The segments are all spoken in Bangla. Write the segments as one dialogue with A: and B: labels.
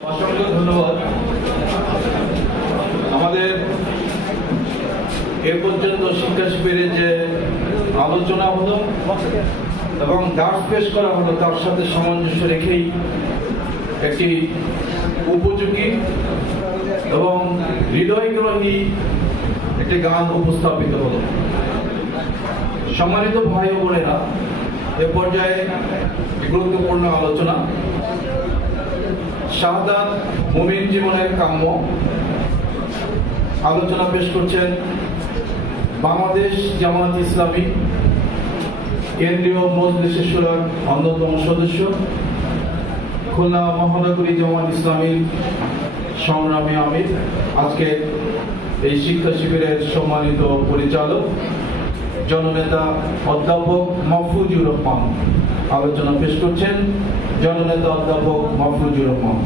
A: অসংখ্য ধন্যবাদ। আমাদের এ পর্যন্ত শিক্ষা শিবিরে যে আলোচনা হলো এবং দাস পেশ করা হলো, তার সাথে সামঞ্জস্য রেখেই একটি উপযোগী এবং হৃদয়গ্রহী একটি গান উপস্থাপিত হলো। সম্মানিত ভাই বোনেরা এ পর্যায়ে গুরুত্বপূর্ণ আলোচনা। শাহাদাত মুমিন জীবনের কাম্য। আলোচনা পেশ করছেন বাংলাদেশ জামাত ইসলামী কেন্দ্রীয় মজলিসের অন্যতম সদস্য, খুলনা মহানগরী জামাত ইসলামীর সংগ্রামী আমির। আজকে এই শিক্ষা শিবিরের সম্মানিত পরিচালক জননেতা অধ্যাপক মফুজুর রহমান। আলোচনা পেশ করছেন জননেতা অধ্যাপক মফুজুর রহমান।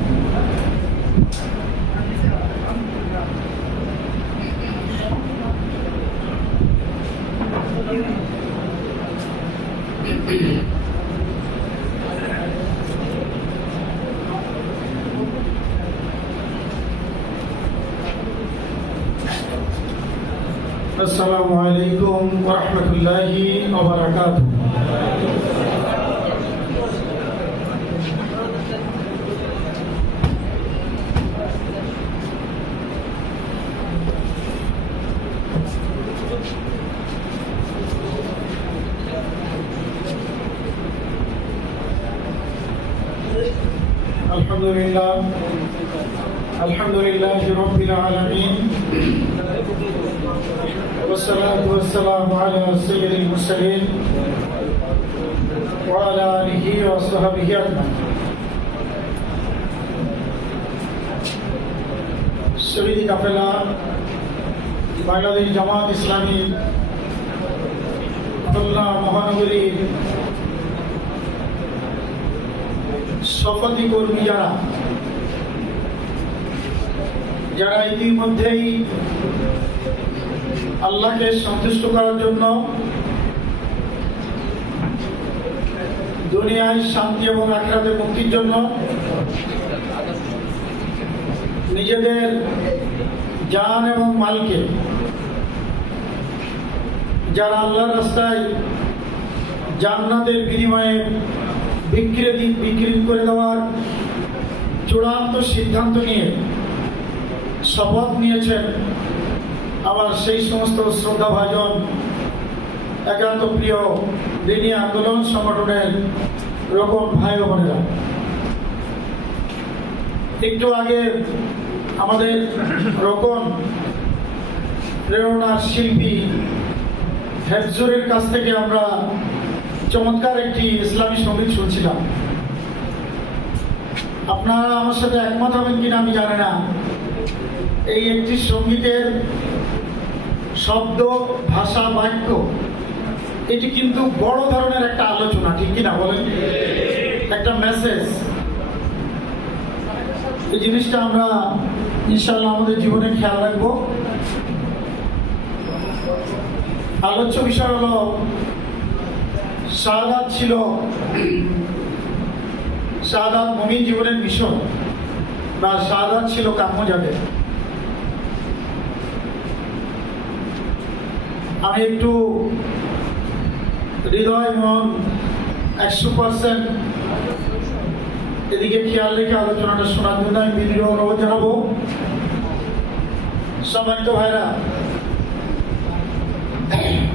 B: السلام عليكم ورحمة الله وبركاته. الحمد لله الحمد لله رب العالمين والصلاة والسلام على سيد المرسلين وعلى آله وصحبه أجمعين শহীদ কাফেলা বাংলাদেশ জামাত ইসলামী খুলনা মহানগরীর শপথী কর্মী যারা যারা ইতিমধ্যেই আল্লাহকে সন্তুষ্ট করার জন্য দুনিয়ায় শান্তি এবং আখরাতে মুক্তির জন্য নিজেদের জান এবং মালকে যারা আল্লাহর রাস্তায় জান্নাতের বিনিময়ে বিক্রি বিক্রি করে দেওয়ার চূড়ান্ত সিদ্ধান্ত নিয়ে শপথ নিয়েছেন। আমার সেই সমস্ত শ্রদ্ধাভাজন, একান্ত প্রিয়, দিনী আন্দোলন সংগঠনের রকম ভাই বোনেরা। একটু আগে আমাদের রকম প্রেরণার শিল্পী হেফজুরের কাছ থেকে আমরা চমৎকার একটি ইসলামী সংগীত শুনছিলাম। আপনারা আমার সাথে একমত হবেন কিনা আমি জানি না। এই একটি সঙ্গীতের শব্দ, ভাষা, বাক্য, এটি কিন্তু বড় ধরনের একটা আলোচনা, ঠিক কিনা বলেন? একটা মেসেজ এই জিনিসটা আমরা ইনশাল্লাহ আমাদের জীবনে খেয়াল রাখব। আলোচ্য বিষয় হলো শাহাদাত ছিল শাহাদাত মমিন জীবনের মিশন, বা শাহাদাত ছিল কাম্য যাদের। আমি একটু হৃদয়, মন একশো পার্সেন্ট এদিকে খেয়াল রেখে আলোচনাটা শোনার জন্য আমি বিনীত অনুরোধ জানাব। সম্মানিত ভাইরা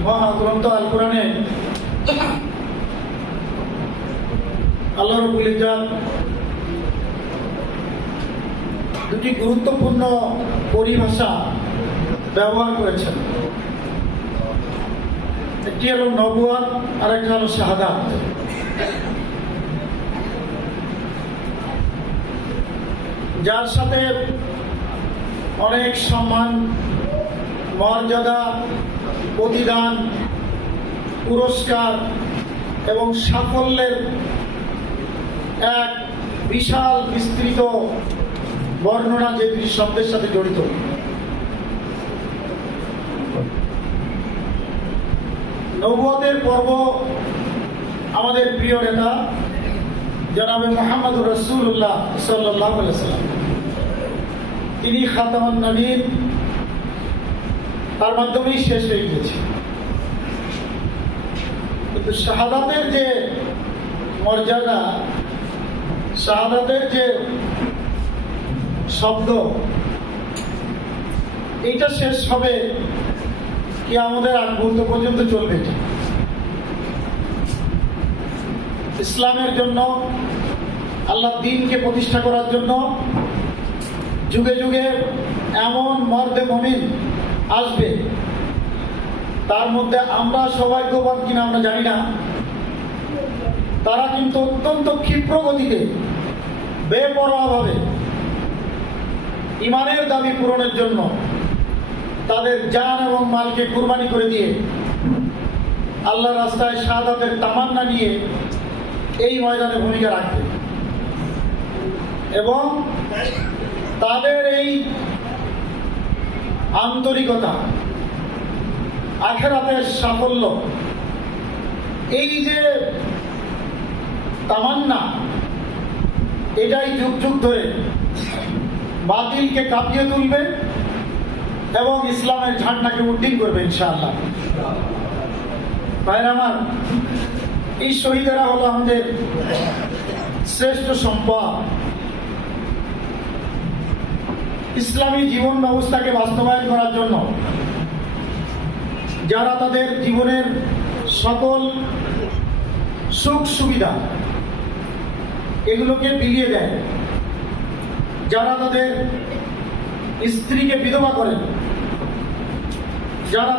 B: মহাগ্রন্থ আল কোরআনে আল্লাহ রবুল দুটি গুরুত্বপূর্ণ পরিভাষা ব্যবহার করেছেন। একটি হলো নবুয়াত আর একটা হলো শাহাদাত। যার সাথে অনেক সম্মান, মর্যাদা, প্রতিদান, পুরস্কার এবং সাফল্যের এক বিশাল বিস্তৃত বর্ণনা যে শব্দের সাথে জড়িত। নবুয়তের পর্ব আমাদের প্রিয় নেতা, জনাবে মোহাম্মদ রসুল্লাহ সাল্লাহ সাল্লাম তিনি খাতামান নবীন তার মাধ্যমেই শেষ হয়ে গিয়েছে। কিন্তু শাহাদাতের যে মর্যাদা শাহাদাতের যে শব্দ এইটা শেষ হবে কি আমাদের আগ মুহূর্ত পর্যন্ত চলবে ইসলামের জন্য, আল্লাহ দিনকে প্রতিষ্ঠা করার জন্য যুগে যুগে এমন মর্দে মমিন আসবে, তার মধ্যে আমরা সবাই সৌভাগ্যবান কিনা আমরা জানি না। তারা কিন্তু অত্যন্ত ক্ষিপ্র গতিতে, বেপরোয়াভাবে ইমানের দাবি পূরণের জন্য তাদের জান এবং মালকে কুরবানি করে দিয়ে আল্লাহ রাস্তায় শাহাদাতের তামান্না নিয়ে এই ময়দানে ভূমিকা রাখবে এবং তাদের এই আন্তরিকতা, আখেরাতের সাফল্য, এই যে তামান্না। এটাই যুগ যুগ ধরে বাতিলকে কাঁপিয়ে তুলবে এবং ইসলামের ঝান্ডাকে উড্ডীন করবে, ইনশাআল্লাহ। ভাইরা আমার, এই শহীদেরা হলো আমাদের শ্রেষ্ঠ সম্পদ। ইসলামী জীবন ব্যবস্থাকে বাস্তবায়ন করার জন্য যারা তাদের জীবনের সকল সুখ সুবিধা এগুলোকে বিলিয়ে দেয়। যারা তাদের স্ত্রীকে বিধবা করেন যারা